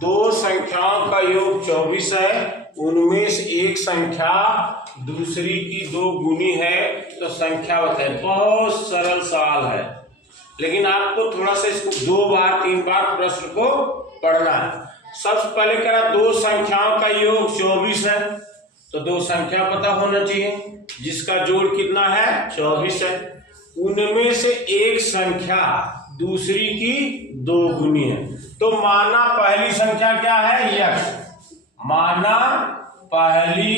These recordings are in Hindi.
दो संख्याओं का योग 24 है, उनमें से एक संख्या दूसरी की दो गुनी है, तो संख्या बताए। बहुत सरल सवाल है, लेकिन आपको थोड़ा सा इसको 2 बार 3 बार प्रश्न को पढ़ना है। सबसे पहले करा दो संख्याओं का योग 24 है, तो दो संख्या पता होना चाहिए जिसका जोड़ कितना है 24 है। उनमें से एक संख्या दूसरी की दो गुनी है, तो माना पहली संख्या क्या है यक्स, माना पहली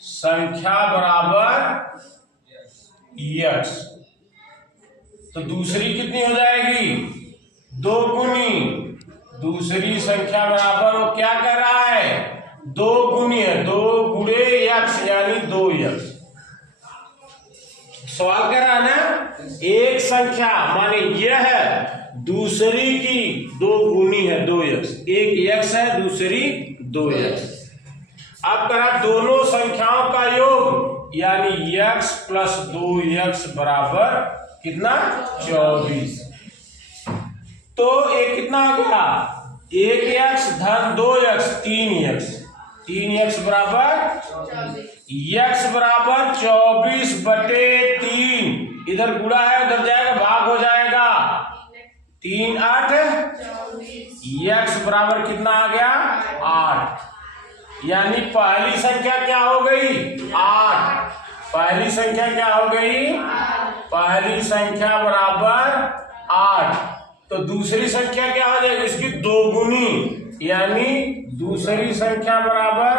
संख्या बराबर यक्स, तो दूसरी कितनी हो जाएगी दो गुनी। दूसरी संख्या बराबर वो क्या कर रहा है दो गुनी है, 2 गुणे यक्स यानी 2 यक्स। सवाल कर रहा है ना, एक संख्या माने यह है, दूसरी की दो गुनी है 2 यक्स, एक यक्स है दूसरी 2 यक्स। अब करा दोनों संख्याओं का योग यानी यक्स प्लस 2 यक्स बराबर कितना 24। तो एक कितना आ गया 1 यक्स धन 2 यक्स 3 यक्स, 3 यक्स बराबर यक्स बराबर 24 बटे 3, इधर गुणा है उधर जाएगा भाग हो जाएगा, 3 8 यक्स बराबर कितना आ गया 8। यानी पहली संख्या क्या हो गई 8, पहली संख्या क्या हो गई पहली संख्या बराबर 8। तो दूसरी संख्या क्या हो जाएगी इसकी दो गुनी, यानी दूसरी संख्या बराबर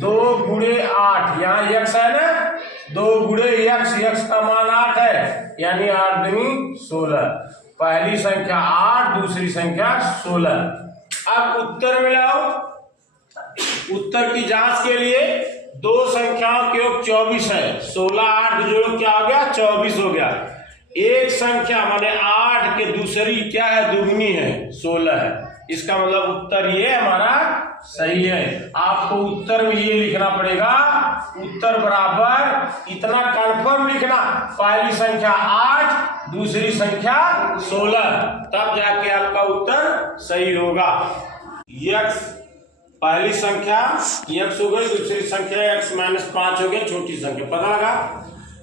2 गुणे 8, यहाँ यक्स है ना 2 गुणे यक्स, यक्स का मान 8 है यानी 8 दूनी 16। पहली संख्या 8 दूसरी संख्या 16। अब उत्तर मिलाओ। उत्तर की जांच के लिए दो संख्याओं के योग 24 है, 16 8 जोड़ो क्या हो गया 24 हो गया। एक संख्या माने 8 के दूसरी क्या है दुगनी है 16 है, इसका मतलब उत्तर ये हमारा सही है। आपको उत्तर में ये लिखना पड़ेगा, उत्तर बराबर इतना कंफर्म लिखना, पहली संख्या 8 दूसरी संख्या 16, तब जाके आपका उत्तर सही होगा। यक्स पहली संख्या यक्स हो गई, दूसरी संख्या x - 5 हो गया, छोटी संख्या पता लगा।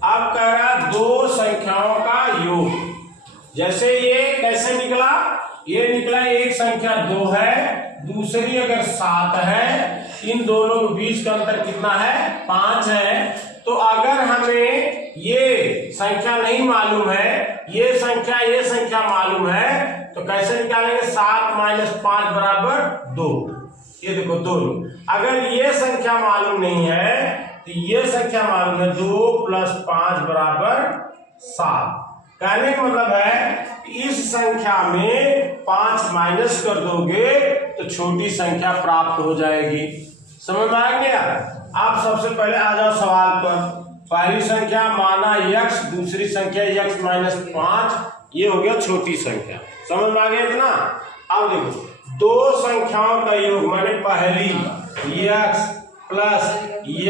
अब कह रहा दो संख्याओं का योग, जैसे ये कैसे निकला, ये निकला एक संख्या 2 है दूसरी अगर 7 है, इन दोनों के बीच का अंतर कितना है 5 है। तो अगर हमें ये संख्या नहीं मालूम है, ये संख्या मालूम है, तो कैसे निकालेंगे 7 - 5 बराबर 2। ये देखो 2, अगर ये संख्या मालूम नहीं है तो ये संख्या मालूम है 2 + 5 बराबर 7। कहने का मतलब है इस संख्या में 5 माइनस कर दोगे तो छोटी संख्या प्राप्त हो जाएगी। समझ में आ गया। आप सबसे पहले आ जाओ सवाल पर। पहली संख्या माना x, दूसरी संख्या x - 5, ये हो गया छोटी संख्या। समझ में आ गया इतना। अब देखो दो संख्याओं का योग माने पहली x प्लस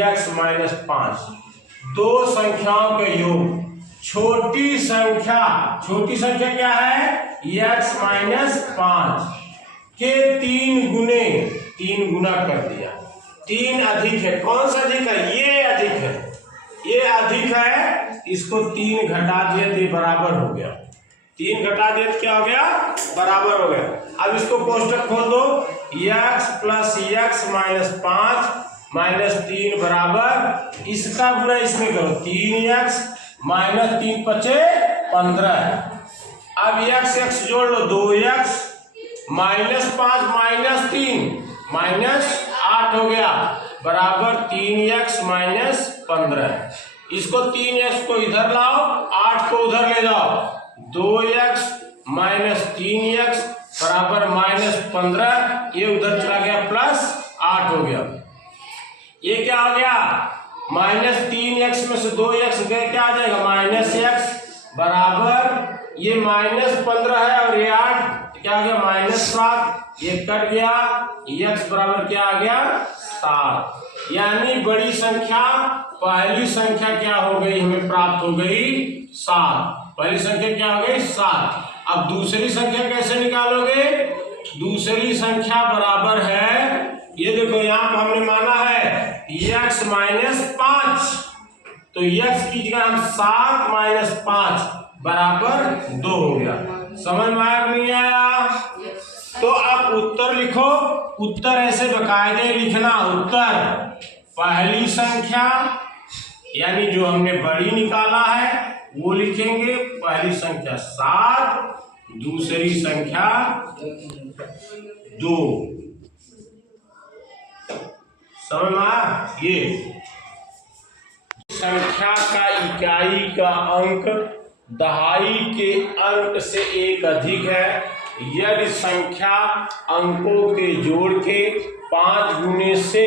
x - 5, दो संख्याओं का योग छोटी संख्या क्या है x - 5 के 3 गुना कर दिया। 3 अधिक है, कौन सा अधिक है ये अधिक है, ये अधिक है, इसको 3 घटा दिया तो बराबर हो गया, 3 घटा दिया तो क्या हो गया बराबर हो गया। अब इसको कोष्टक खोल दो, x प्लस x - 5 - 3 बराबर इसका गुणा इसमें करो, 3x - 3 × 5 = 15। अब x जोड़ लो, 2x -5 - 3 -8 हो गया बराबर 3x - 15। इसको 3x को इधर लाओ, 8 को उधर ले जाओ, 2x - 3x बराबर -15, ये उधर चला गया +8 हो गया। ये क्या हो गया -3x में से 2x गए, क्या आ जाएगा -x बराबर ये -15 है और ये 8, क्या आ गया -7, ये कट गया, x बराबर क्या आ गया 7। यानी बड़ी संख्या पहली संख्या क्या हो गई हमें प्राप्त हो गई 7, पहली संख्या क्या हो गई 7। अब दूसरी संख्या कैसे निकाल दूसरी संख्या बराबर है, ये देखो यहाँ पर हमने माना है x माइनस 5, तो x की जगह हम 7 माइनस 5 बराबर 2 हो गया। समझ में आया नहीं आया? तो अब उत्तर लिखो। उत्तर ऐसे बकायदे लिखना, उत्तर पहली संख्या यानी जो हमने बड़ी निकाला है वो लिखेंगे, पहली संख्या 7, दूसरी संख्या 2। समझ में आया? ये संख्या का इकाई का अंक दहाई के अंक से एक अधिक है यदि संख्या अंकों के जोड़ के 5 गुने से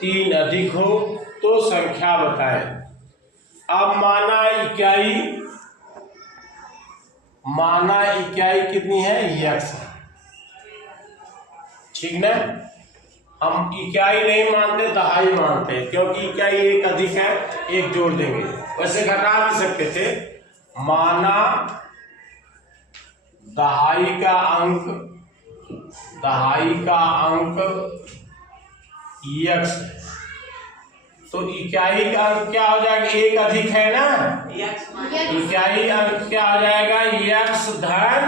3 अधिक हो तो संख्या बताएं। अब माना इकाई कितनी है? x। ठीक ना? हम इकाई नहीं मानते, दहाई मानते हैं, क्योंकि इकाई एक अधिक है, एक जोड़ देंगे। वैसे घटा भी सकते थे। माना दहाई का अंक x, तो इकाई का अंक क्या हो जाएगा? एक अधिक है ना, इकाई अंक क्या हो जाएगा? x धन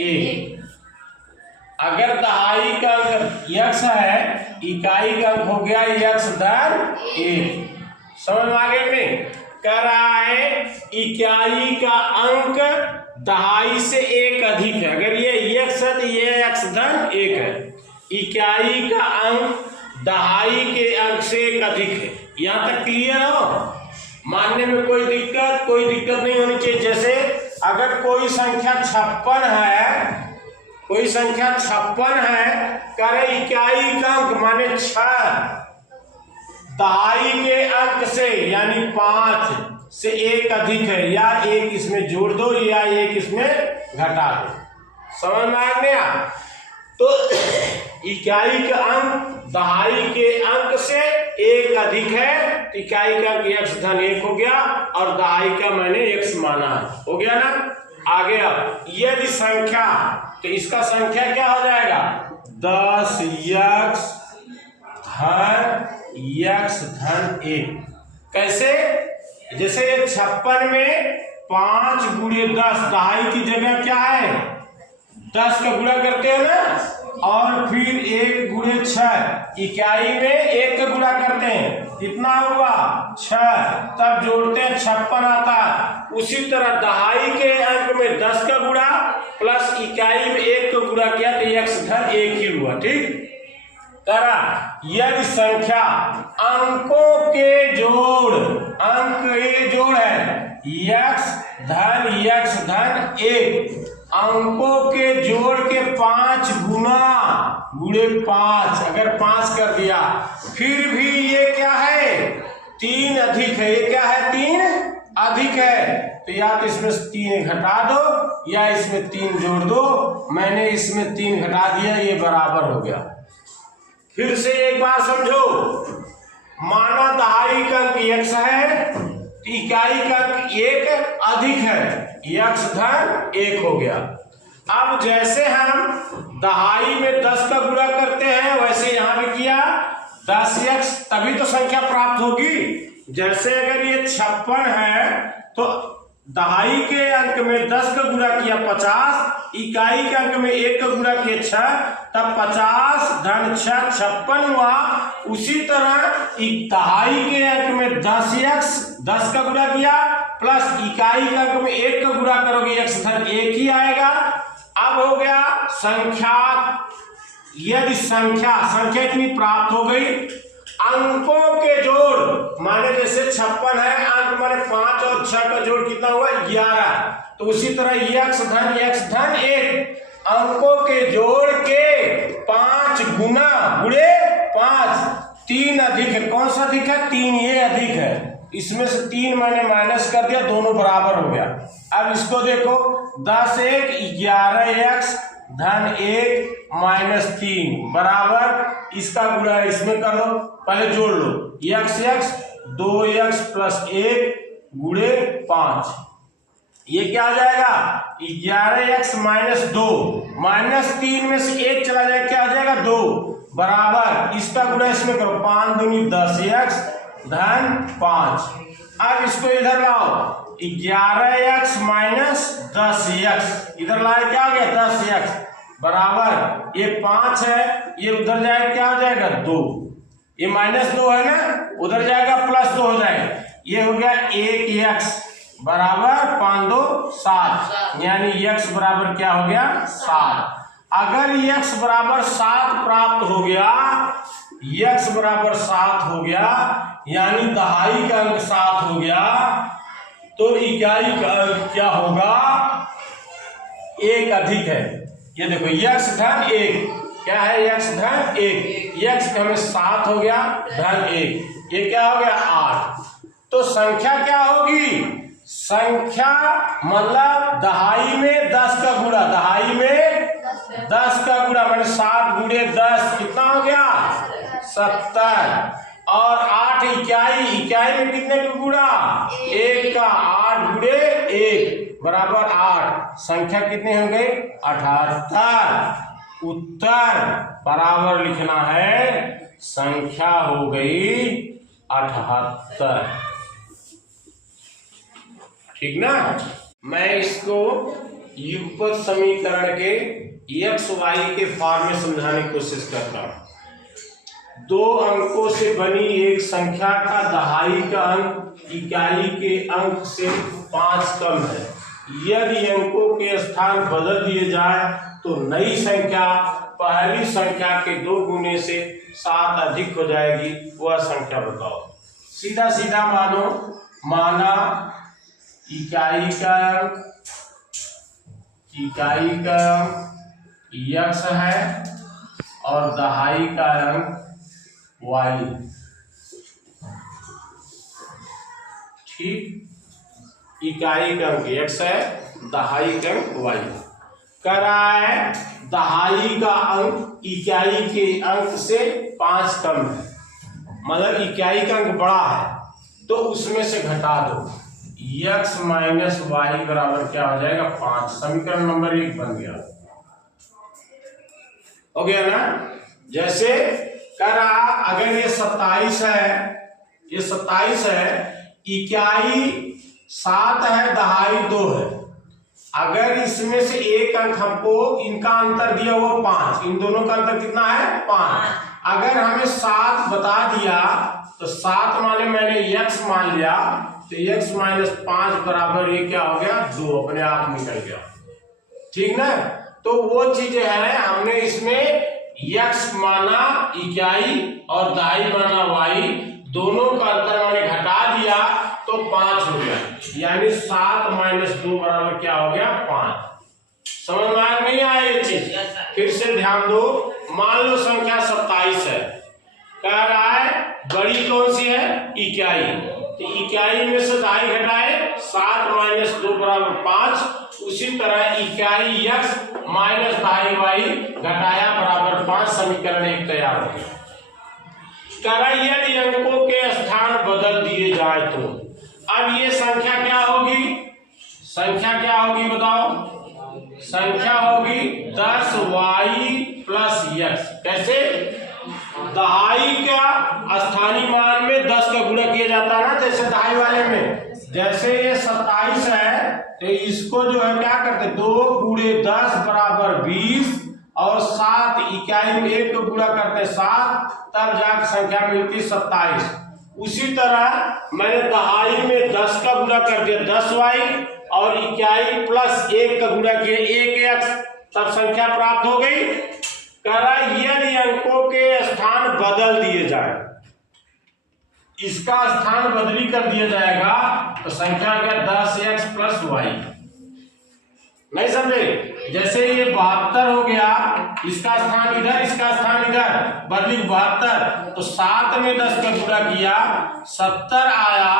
1। अगर दहाई का अंक x है, इकाई का अंक हो गया x धन 1। समझ में आ गए नहीं? कह रहा है इकाई का अंक दहाई से एक अधिक है। अगर ये x है तो ये x धन 1 है। इकाई का अंक दहाई के अंक से एक अधिक है। यहाँ तक क्लियर हो? मानने में कोई दिक्कत नहीं होनी चाहिए। जैसे अगर कोई संख्या 56 है, करे इकाई का अंक माने 6, दहाई के अंक से यानी 5 से एक अधिक है, या एक इसमें जोड़ दो या एक इसमें घटा दो। समझ में आ गया? तो इकाई का अंक दहाई के अंक से एक अधिक है, इकाई का अंक x धन 1 हो गया और दहाई का मैंने x माना है। हो गया ना? आगे अब यदि संख्या, तो इसका संख्या क्या हो जाएगा? 10x धन 1। कैसे? जैसे ये 56 में 5 गुणे 10, दहाई की जगह क्या है? 10 का गुणा करते हैं ना, और फिर 1 गुणे 6, इकाई में 1 का गुणा करते हैं, कितना हुआ? 6, तब जोड़ते हैं 56 आता है। उसी तरह दहाई के अंक में 10 का गुणा प्लस इकाई में 1 का गुणा किया तो x धन 1 ही हुआ। ठीक? यदि संख्या अंकों के जोड़, अंक ये जोड़ है x धन 1, अंकों के जोड़ के 5 गुणे 5, अगर 5 कर दिया फिर भी ये क्या है? 3 अधिक है। ये क्या है? 3 अधिक है। तो या तो इसमें 3 घटा दो या इसमें 3 जोड़ दो। मैंने इसमें 3 घटा दिया, ये बराबर हो गया। फिर से एक बार समझो, माना दहाई का अंक x है, इकाई का अंक 1 अधिक है, x धन 1 हो गया। अब जैसे हम दहाई में 10 का गुणा करते हैं वैसे यहां भी किया 10x, तभी तो संख्या प्राप्त होगी। जैसे अगर ये 56 है तो दहाई के अंक में 10 का गुणा किया 50, इकाई के अंक में 1 का गुणा किया 6, तब 50 धन 6 56 हुआ। उसी तरह दहाई के अंक में 10 का गुणा किया प्लस इकाई के अंक में 1 का गुणा करोगे x धन 1 ही आएगा। अब हो गया संख्या, यदि संख्या इतनी प्राप्त हो गई, अंकों के जोड़ माने जैसे 56 है, अंक माने 5 और 6 का जोड़ कितना हुआ? 11। तो उसी तरह x धन 1, अंकों के जोड़ के 5 गुणे 5, 3 अधिक है। कौन सा अधिक है? 3 ये अधिक है। इसमें से 3 मैंने माइनस कर दिया, दोनों बराबर हो गया। अब इसको देखो, 10 1 11x धन 1 माइनस 3 बराबर, इसका गुणा इसमें कर लो, पहले जोड़ लो, x 2x प्लस 1 गुणे 5, ये क्या आ जाएगा? 11x माइनस 2, -3 में से 1 चला जाए क्या आ जाएगा 2 बराबर इसका गुणा इसमें करो 5 दूनी 10x धन 5। अब इसको इधर लाओ 11x माइनस 10x इधर लाए क्या हो गया 10x बराबर ये 5 है ये उधर जाए क्या हो जाएगा 2, ये -2 है ना उधर जाएगा +2 हो जाएगा, ये हो गया 1x बराबर 5 2 7 यानी x बराबर क्या हो गया 7। अगर x बराबर 7 प्राप्त हो गया, x बराबर 7 हो गया यानी दहाई का अंक 7 हो गया तो इकाई का अंक क्या होगा 1 अधिक है। ये देखो x धन 1 क्या है x धन 1, x हमें 7 हो गया धन 1 ये क्या हो गया 8। तो संख्या क्या होगी, संख्या मतलब दहाई में 10 का गुणा, दहाई में 10 का गुणा मैंने 7 गुणे 10 कितना हो गया 70 और 8 इकाई, इकाई में कितने का गुणा 1 का, 8 गुणे 1 बराबर 8, संख्या कितनी हो गई 78। उत्तर बराबर लिखना है संख्या हो गई 78, ठीक ना। मैं इसको युगपत समीकरण के x y के फॉर्म में समझाने की कोशिश करता हूं। 2 अंकों से बनी एक संख्या का दहाई का अंक इकाई के अंक से 5 कम है। यदि अंकों के स्थान बदल दिए जाए तो नई संख्या पहली संख्या के 2 गुने से 7 अधिक हो जाएगी, वह संख्या बताओ। सीधा सीधा माना इकाई का अंक x है और दहाई का अंक y, ठीक। इकाई का अंक x है, दहाई का अंक y कर रहा है। दहाई का अंक इकाई के अंक से 5 कम है, मतलब इकाई का अंक बड़ा है तो उसमें से घटा दो, x माइनस वाई बराबर क्या हो जाएगा 5। समीकरण नंबर 1 बन गया, हो गया ना। जैसे कह रहा अगर ये 27 है, ये 27 है, इकाई 7 है दहाई 2 है, अगर इसमें से एक अंक हमको इनका अंतर दिया हुआ 5, इन दोनों का अंतर कितना है 5, अगर हमें 7 बता दिया तो 7 माने मैंने x मान लिया तो x माइनस 5 बराबर ये क्या हो गया 2, अपने आप निकल गया, ठीक ना। तो वो चीज है हमने इसमें x माना इकाई और दहाई माना y, दोनों का अंतर मैंने घटा दिया तो 5 हो गया, यानी 7 माइनस 2 बराबर क्या हो गया 5। समझ में नहीं आया ये चीज, फिर से ध्यान दो। मान लो संख्या 27 है, कह रहा है बड़ी कौन सी है इकाई, तो इकाई में से दहाई घटाए 7 माइनस 2 बराबर 5। उसी तरह इकाई x माइनस दहाई y घटाया बराबर 5, समीकरण 1 तैयार हो गया। यदि अंकों के स्थान बदल दिए जाए तो अब ये संख्या क्या होगी, संख्या क्या होगी बताओ, संख्या होगी 10y प्लस x। कैसे, दहाई का स्थानीय मान में 10 का गुणा किया जाता है ना, जैसे दहाई वाले में, जैसे ये 27 है तो इसको जो है क्या करते 2 गुणे 10 बराबर 20 और 7 इकाई में 1 को गुणा करते 7, तब जाकर संख्या मिलती 27। उसी तरह मैंने दहाई में 10 का गुणा कर दिया 10y और इकाई प्लस 1 का गुणा किया 1x, तब संख्या प्राप्त हो गई। कह रहा यदि अंकों के स्थान बदल दिए जाए, इसका स्थान बदली कर दिया जाएगा तो संख्या क्या 10x प्लस y। नहीं समझे, जैसे ये 72 हो गया, इसका स्थान इधर इसका स्थान इधर, बदली 72, तो 7 में 10 का गुणा किया 70 आया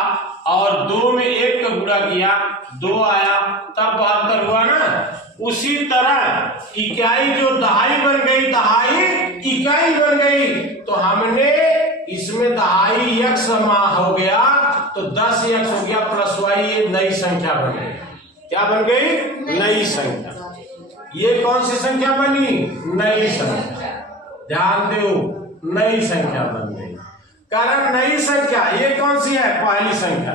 और 2 में 1 का गुणा किया 2 आया, तब 72 हुआ ना। उसी तरह इकाई जो दहाई बन गई, दहाई इकाई बन गई, तो हमने इसमें दहाई x हो गया तो 10x हो गया प्लस y, ये नई संख्या बन गई। क्या बन गई? नई संख्या। ये कौन सी संख्या बनी? नई संख्या। ध्यान दो, नई संख्या बन गई। कारण नई संख्या ये कौन सी है? पहली संख्या।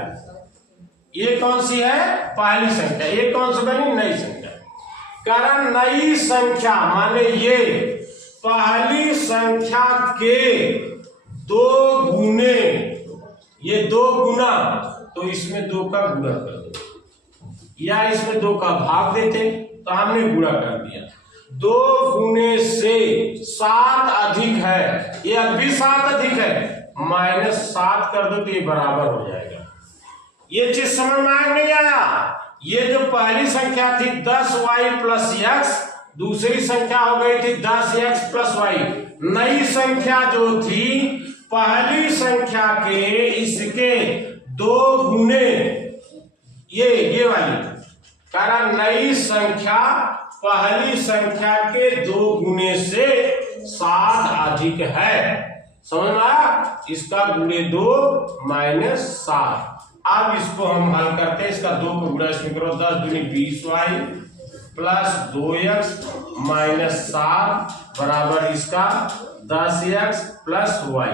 ये कौन सी है? पहली संख्या। ये कौन सी बनी? नई संख्या। कारण नई संख्या माने ये पहली संख्या के 2 गुने, ये 2 गुना, तो इसमें 2 का गुणा कर दो, या इसमें 2 का भाग देते, तो हमने गुणा कर दिया। 2 गुने से 7 अधिक है, ये अब भी 7 अधिक है, -7 कर दो तो ये बराबर हो जाएगा। ये चीज समझ में आया नहीं आया? ये जो पहली संख्या थी 10y + x, दूसरी संख्या हो गई थी 10x + y। नई संख्या जो थी पहली संख्या के इसके 2 गुने, ये वाली। कारण नई संख्या पहली संख्या के 2 गुने से 7 अधिक है। समझ में आया? इसका गुणे 2 -7। अब इसको हम हल करते हैं। इसका 2 को गुणा इसमें करो, 10 दूनी 20y + 2x - 7 बराबर इसका 10x + y।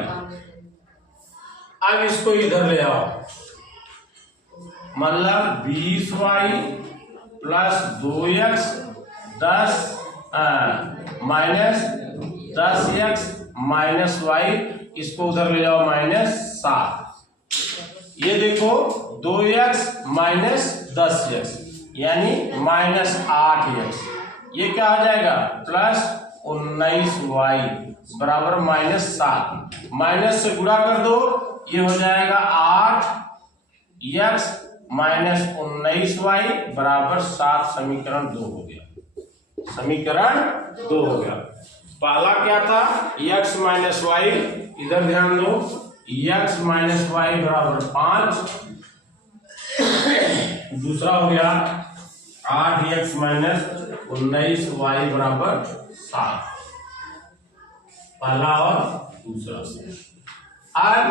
अब इसको इधर ले आओ, मतलब 20y + 2x 10 -10x - y, इसको उधर ले जाओ -7। ये देखो 2x - 10x यानी -8x, ये क्या हो जाएगा? +19y बराबर -7। माइनस से गुणा कर दो, ये हो जाएगा 8x - 19y बराबर 7। समीकरण 2 हो गया। समीकरण 2 हो गया। पहला क्या था? x - y, इधर ध्यान दो, x - y बराबर 5। दूसरा हो गया 8x - 19y बराबर 7। पहला और दूसरा। अब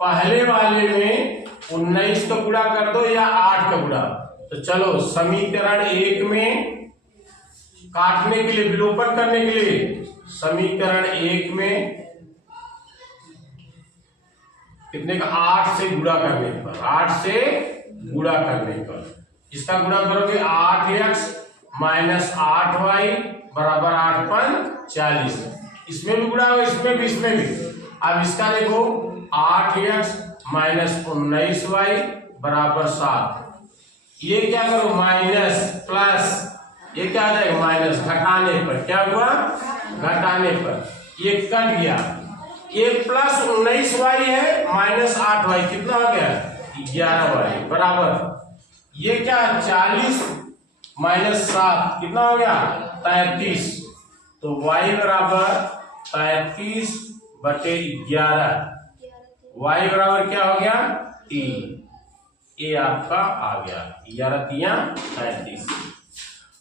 पहले वाले में 19 का गुणा कर दो या 8 का गुणा, तो चलो समीकरण 1 में काटने के लिए, विलोपन करने के लिए, समीकरण 1 में कितने का? 8 से गुणा करने पर, 8 से गुणा करने पर इसका गुणा करोगे 8x - 8y बराबर 8 × 5 = 40। इसमें भी गुणा हो, इसमें भी, इसमें भी। अब इसका देखो 8x - 19y बराबर 7। ये क्या करो? माइनस प्लस, ये क्या आ जाएगा? माइनस। घटाने पर क्या हुआ? घटाने पर ये कट गया। ये +19y है, -8y, कितना हो गया? 11y बराबर, ये क्या? 40 - 7 कितना हो गया? 33। तो y बराबर 33/11। y बराबर क्या हो गया? 3। ये आपका आ गया 11 × 3 = 33।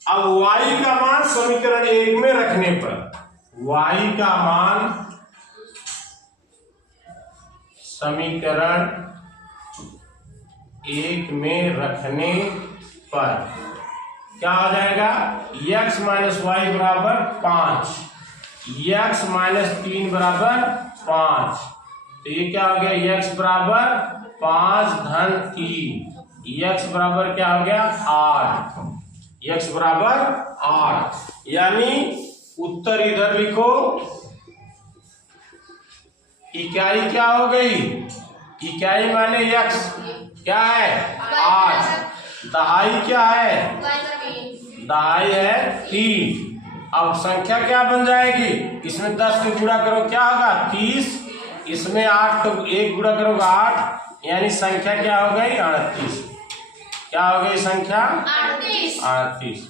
अब y का मान समीकरण 1 में रखने पर, y का मान समीकरण 1 में रखने पर क्या हो जाएगा? x - y बराबर 5, x - 3 बराबर 5। तो ये क्या हो गया? x बराबर 5 + 3, x बराबर क्या हो गया? 8। x बराबर 8, यानी उत्तर इधर लिखो। इकाई क्या हो गई? इकाई माने x क्या है? 8। दहाई क्या है? दहाई है 3। अब संख्या क्या बन जाएगी? इसमें 10 को गुणा करो, क्या होगा? 30। इसमें 8 को 1 गुणा करोगे 8, यानी संख्या क्या हो गई? 38। क्या हो गई संख्या? 38।